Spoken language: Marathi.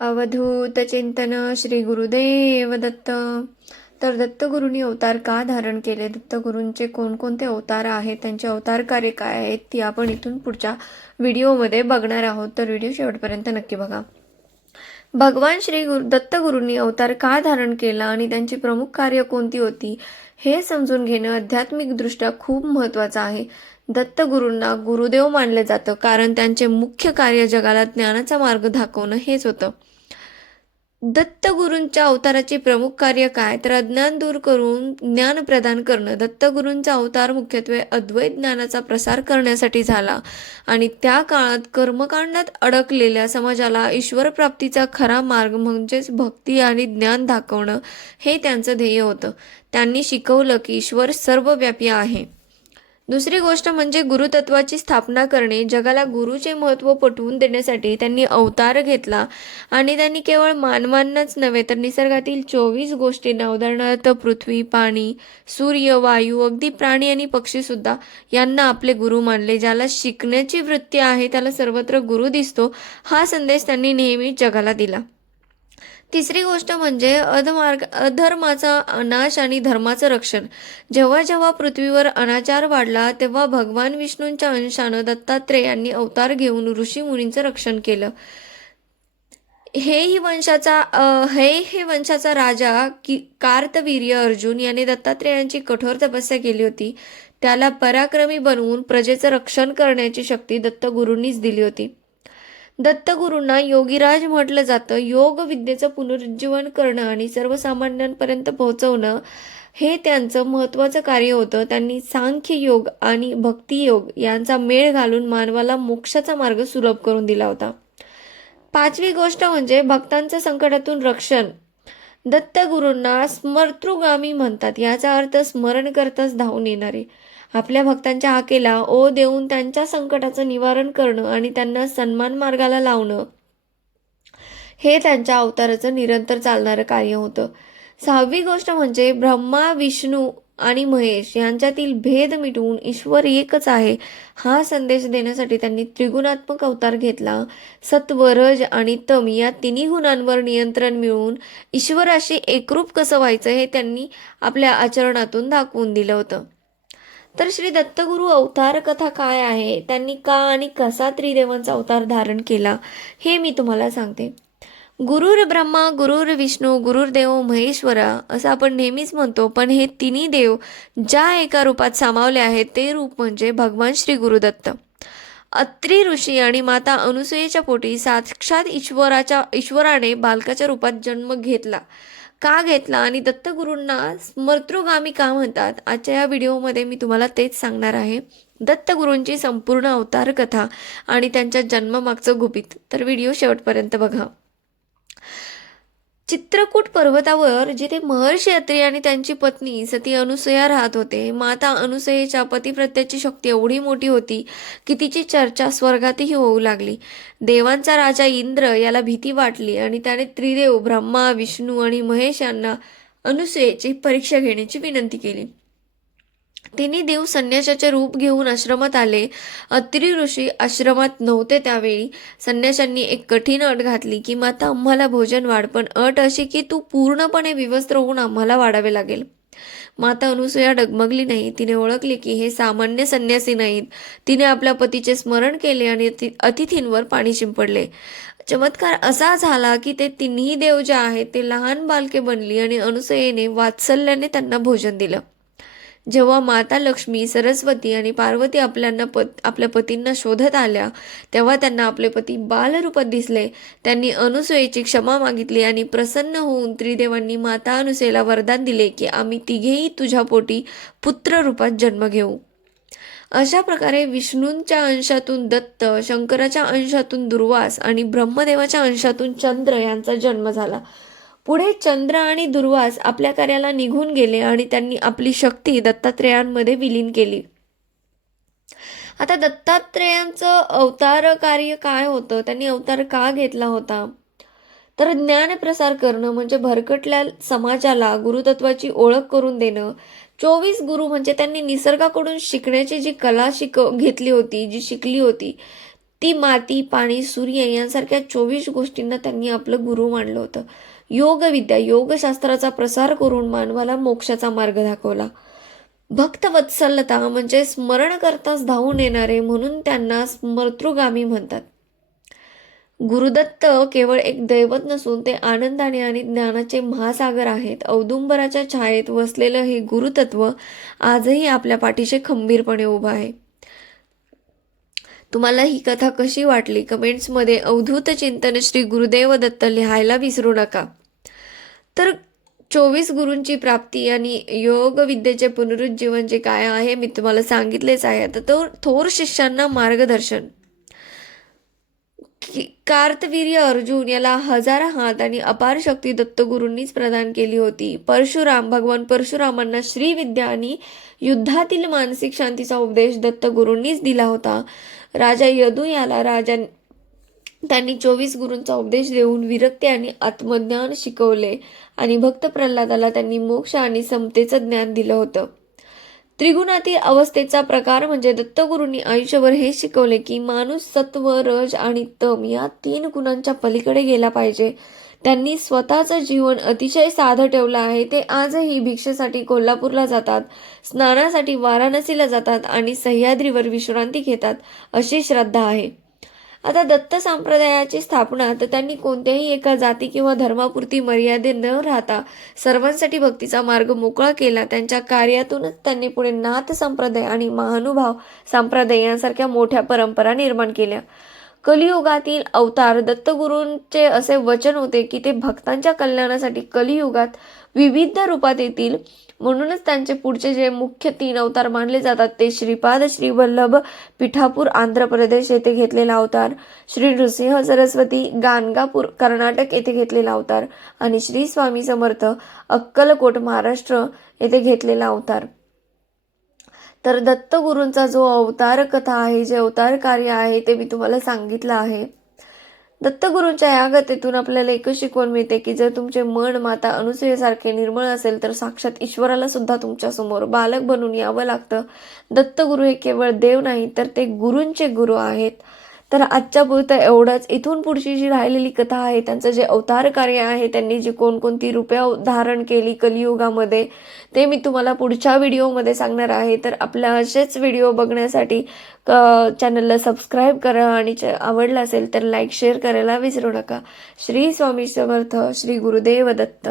अवधूत चिंतन श्री गुरुदेव दत्त. तर दत्तगुरूंनी अवतार का धारण केले? दत्तगुरूंचे कोणकोणते अवतार आहेत? त्यांचे अवतार कार्य काय आहेत? ती आपण इथून पुढच्या व्हिडिओमध्ये बघणार आहोत. तर व्हिडिओ शेवटपर्यंत नक्की बघा. भगवान श्री गुरु दत्तगुरूंनी अवतार का धारण केला आणि त्यांची प्रमुख कार्य कोणती होती? हे समजून घेणं आध्यात्मिकदृष्ट्या खूप महत्त्वाचं आहे. दत्तगुरूंना गुरुदेव मानले जातं कारण त्यांचे मुख्य कार्य जगाला ज्ञानाचा मार्ग दाखवणं हेच होतं. दत्तगुरूंच्या अवताराचे प्रमुख कार्य काय? तर अज्ञान दूर करून ज्ञान प्रदान करणं. दत्तगुरूंचा अवतार मुख्यत्वे अद्वैत ज्ञानाचा प्रसार करण्यासाठी झाला. आणि त्या काळात कर्मकांडात अडकलेल्या समाजाला ईश्वर प्राप्तीचा खरा मार्ग म्हणजेच भक्ती आणि ज्ञान दाखवणं हे त्यांचं ध्येय होतं. त्यांनी शिकवलं की ईश्वर सर्वव्यापी आहे. दुसरी गोष्ट म्हणजे गुरुतत्वाची स्थापना करणे. जगाला गुरुचे महत्त्व पटवून देण्यासाठी त्यांनी अवतार घेतला आणि त्यांनी केवळ मानवांनाच नव्हे तर निसर्गातील चोवीस गोष्टींना उदाहरणार्थ पृथ्वी पाणी सूर्य वायू अगदी प्राणी आणि पक्षीसुद्धा यांना आपले गुरु मानले. ज्याला शिकण्याची वृत्ती आहे त्याला सर्वत्र गुरु दिसतो हा संदेश त्यांनी नेहमी जगाला दिला. तिसरी गोष्ट म्हणजे अधमार्ग अधर्माचा नाश आणि धर्माचं रक्षण. जेव्हा जेव्हा पृथ्वीवर अनाचार वाढला तेव्हा भगवान विष्णूंच्या अंशानं दत्तात्रेय यांनी अवतार घेऊन ऋषी मुनींचं रक्षण केलं. हे ही वंशाचा हे हे वंशाचा राजा की कार्तवीर्य अर्जुन याने दत्तात्रेयांची कठोर तपस्या केली होती. त्याला पराक्रमी बनवून प्रजेचं रक्षण करण्याची शक्ती दत्तगुरूंनीच दिली होती. दत्तगुरूंना योगीराज म्हटलं जातं. योग विद्येचं पुनरुज्जीवन करणं आणि सर्वसामान्यांपर्यंत पोहोचवणं हे त्यांचं महत्त्वाचं कार्य होतं. त्यांनी सांख्य योग आणि भक्तियोग यांचा मेळ घालून मानवाला मोक्षाचा मार्ग सुलभ करून दिला होता. पाचवी गोष्ट म्हणजे भक्तांचं संकटातून रक्षण. दत्तगुरूंना स्मर्तृगामी म्हणतात. याचा अर्थ स्मरण करताच धावून येणारे. आपल्या भक्तांच्या आकेला ओ देऊन त्यांच्या संकटाचं निवारण करणं आणि त्यांना सन्मान मार्गाला लावणं हे त्यांच्या अवताराचं निरंतर चालणारं कार्य होतं. सहावी गोष्ट म्हणजे ब्रह्मा विष्णू आणि महेश यांच्यातील भेद मिटवून ईश्वर एकच आहे. हा संदेश देण्यासाठी त्यांनी त्रिगुणात्मक अवतार घेतला. सत्व रज आणि तम या तिन्ही गुणांवर नियंत्रण मिळवून ईश्वराशी एकरूप कसं व्हायचं हे त्यांनी आपल्या आचरणातून दाखवून दिलं होतं. तर श्री दत्तगुरु अवतार कथा काय आहे? त्यांनी का आणि कसा त्रिदेवांचा अवतार धारण केला? हे मी तुम्हाला सांगते. गुरुर ब्रह्मा गुरुर विष्णू गुरुर्देव महेश्वरा असं आपण नेहमीच म्हणतो. पण हे तिन्ही देव ज्या एका रूपात सामावले आहेत ते रूप म्हणजे भगवान श्री गुरुदत्त. अत्री ऋषी आणि माता अनुसुयेच्या पोटी साक्षात ईश्वराच्या ईश्वराने बालकाच्या रूपात जन्म घेतला का घेतला आणि दत्तगुरूंना स्मर्तृगामी का म्हणतात? आजच्या या व्हिडिओमध्ये मी तुम्हाला तेच सांगणार आहे. दत्तगुरूंची संपूर्ण अवतार कथा आणि त्यांच्या जन्मामागचं गुपित. तर व्हिडिओ शेवटपर्यंत बघा. चित्रकूट पर्वतावर जिथे महर्षी अत्री आणि त्यांची पत्नी सती अनुसया राहत होते माता अनुसयेच्या पतिप्रत्याची शक्ती एवढी मोठी होती की तिची चर्चा स्वर्गातही होऊ लागली. देवांचा राजा इंद्र याला भीती वाटली आणि त्याने त्रिदेव ब्रह्मा विष्णू आणि महेश यांना अनुसयेची परीक्षा घेण्याची विनंती केली. तिन्ही देव संन्याशाचे रूप घेऊन आश्रमात आले. अत्री ऋषी आश्रमात नव्हते त्यावेळी. संन्याशांनी एक कठीण अट घातली की माता आम्हाला भोजन वाढ पण अट अशी की तू पूर्णपणे विवस्त्र होऊन आम्हाला वाढावे लागेल. माता अनुसया डगमगली नाही. तिने ओळखले की हे सामान्य संन्यासी नाहीत. तिने आपल्या पतीचे स्मरण केले आणि अति- अतिथींवर पाणी शिंपडले. चमत्कार असा झाला की ते तिन्ही देव जे आहेत ते लहान बालके बनली आणि अनुसयेने वात्सल्याने त्यांना भोजन दिलं. जेव्हा माता लक्ष्मी सरस्वती आणि पार्वती आपल्यांना पत आपल्या पतींना शोधत आल्या तेव्हा त्यांना आपले पती बालरूपात दिसले. त्यांनी अनुसयेची क्षमा मागितली आणि प्रसन्न होऊन त्रिदेवांनी माता अनुसयेला वरदान दिले की आम्ही तिघेही तुझ्या पोटी पुत्र रूपात जन्म घेऊ. अशा प्रकारे विष्णूंच्या अंशातून दत्त शंकराच्या अंशातून दुर्वास आणि ब्रह्मदेवाच्या अंशातून चंद्र यांचा जन्म झाला. पुढे चंद्र आणि दुर्वास आपल्या कार्याला निघून गेले आणि त्यांनी आपली शक्ती दत्तात्रेयांमध्ये विलीन केली. आता दत्तात्रेयांचं अवतार कार्य काय होतं? त्यांनी अवतार का घेतला होता? तर ज्ञान प्रसार करणं म्हणजे भरकटल्या समाजाला गुरुतत्वाची ओळख करून देणं. चोवीस गुरु म्हणजे त्यांनी निसर्गाकडून शिकण्याची जी कला शिक घेतली होती जी शिकली होती ती माती पाणी सूर्य यांसारख्या चोवीस गोष्टींना त्यांनी आपलं गुरु मानलं होतं. योगविद्या योगशास्त्राचा प्रसार करून मानवाला मोक्षाचा मार्ग दाखवला. भक्त वत्सलता म्हणजे स्मरण करताच धावून येणारे म्हणून त्यांना स्मर्तृगामी म्हणतात. गुरुदत्त केवळ एक दैवत नसून ते आनंदाने आणि ज्ञानाचे महासागर आहेत. औदुंबराच्या छायेत वसलेलं हे गुरुतत्व आजही आपल्या पाठीशी खंबीरपणे उभं आहे. तुम्हाला ही कथा कशी वाटली? कमेंट्समध्ये अवधूत चिंतन श्री गुरुदेव दत्त लिहायला विसरू नका. तर चोवीस गुरूंची प्राप्ती आणि योगविद्येचे पुनरुज्जीवन जे काय आहे मी तुम्हाला सांगितलेच आहे. आता तो थोर शिष्यांना मार्गदर्शन. की- कार्तवीर्य अर्जुन याला हजार हात आणि अपार शक्ती दत्तगुरूंनीच प्रदान केली होती. परशुराम भगवान परशुरामांना श्रीविद्या आणि युद्धातील मानसिक शांतीचा उपदेश दत्तगुरूंनीच दिला होता. राजा यदू याला राजा त्यांनी चोवीस गुरूंचा उपदेश देऊन विरक्ती आणि आत्मज्ञान शिकवले आणि भक्त प्रल्हादाला त्यांनी मोक्ष आणि समतेचं ज्ञान दिलं होतं. त्रिगुणातील अवस्थेचा प्रकार म्हणजे दत्तगुरूंनी आयुष्यभर हे शिकवले की माणूस सत्व रज आणि तम या तीन गुणांच्या पलीकडे गेला पाहिजे. त्यांनी स्वतःचं जीवन अतिशय साधं ठेवलं आहे. ते आजही भिक्षेसाठी कोल्हापूरला जातात स्नानासाठी वाराणसीला जातात आणि सह्याद्रीवर विश्रांती घेतात अशी श्रद्धा आहे. आता दत्त संप्रदायाची स्थापना तर त्यांनी कोणत्याही एका जाती किंवा धर्मापुरती मर्यादे न राहता सर्वांसाठी भक्तीचा मार्ग मोकळा केला. त्यांच्या कार्यातूनच त्यांनी पुढे नाथ संप्रदाय आणि महानुभाव संप्रदाय यांसारख्या मोठ्या परंपरा निर्माण केल्या. कलियुगातील अवतार दत्तगुरूंचे असे वचन होते की ते भक्तांच्या कल्याणासाठी कलियुगात विविध रूपात येतील. म्हणूनच त्यांचे पुढचे जे मुख्य तीन अवतार मानले जातात ते श्रीपाद श्री वल्लभ पिठापूर आंध्र प्रदेश येथे घेतलेला अवतार श्री नृसिंह सरस्वती गाणगापूर कर्नाटक येथे घेतलेला अवतार आणि श्री स्वामी समर्थ अक्कलकोट महाराष्ट्र येथे घेतलेला अवतार. तर दत्तगुरूंचा जो अवतार कथा आहे जे अवतार कार्य आहे ते मी तुम्हाला सांगितलं आहे. दत्तगुरूंच्या या कथेतून आपल्याला एकच शिकवण मिळते की जर तुमचे मन माता अनुसुयेसारखे निर्मळ असेल तर साक्षात ईश्वराला सुद्धा तुमच्यासमोर बालक बनून यावं लागतं. दत्तगुरू हे केवळ देव नाही तर ते गुरूंचे गुरु आहेत. तर आजच्या पुरतं एवढंच. इथून पुढची जी राहिलेली कथा आहे त्यांचं जे अवतार कार्य आहे त्यांनी जी कोणकोणती रुपया धारण केली कलियुगामध्ये ते मी तुम्हाला पुढच्या व्हिडिओमध्ये सांगणार आहे. तर आपल्या असेच व्हिडिओ बघण्यासाठी चॅनलला सबस्क्राईब करा आणि च- आवडलं असेल तर लाईक शेअर करायला विसरू नका. श्री स्वामी समर्थ श्री गुरुदेव दत्त.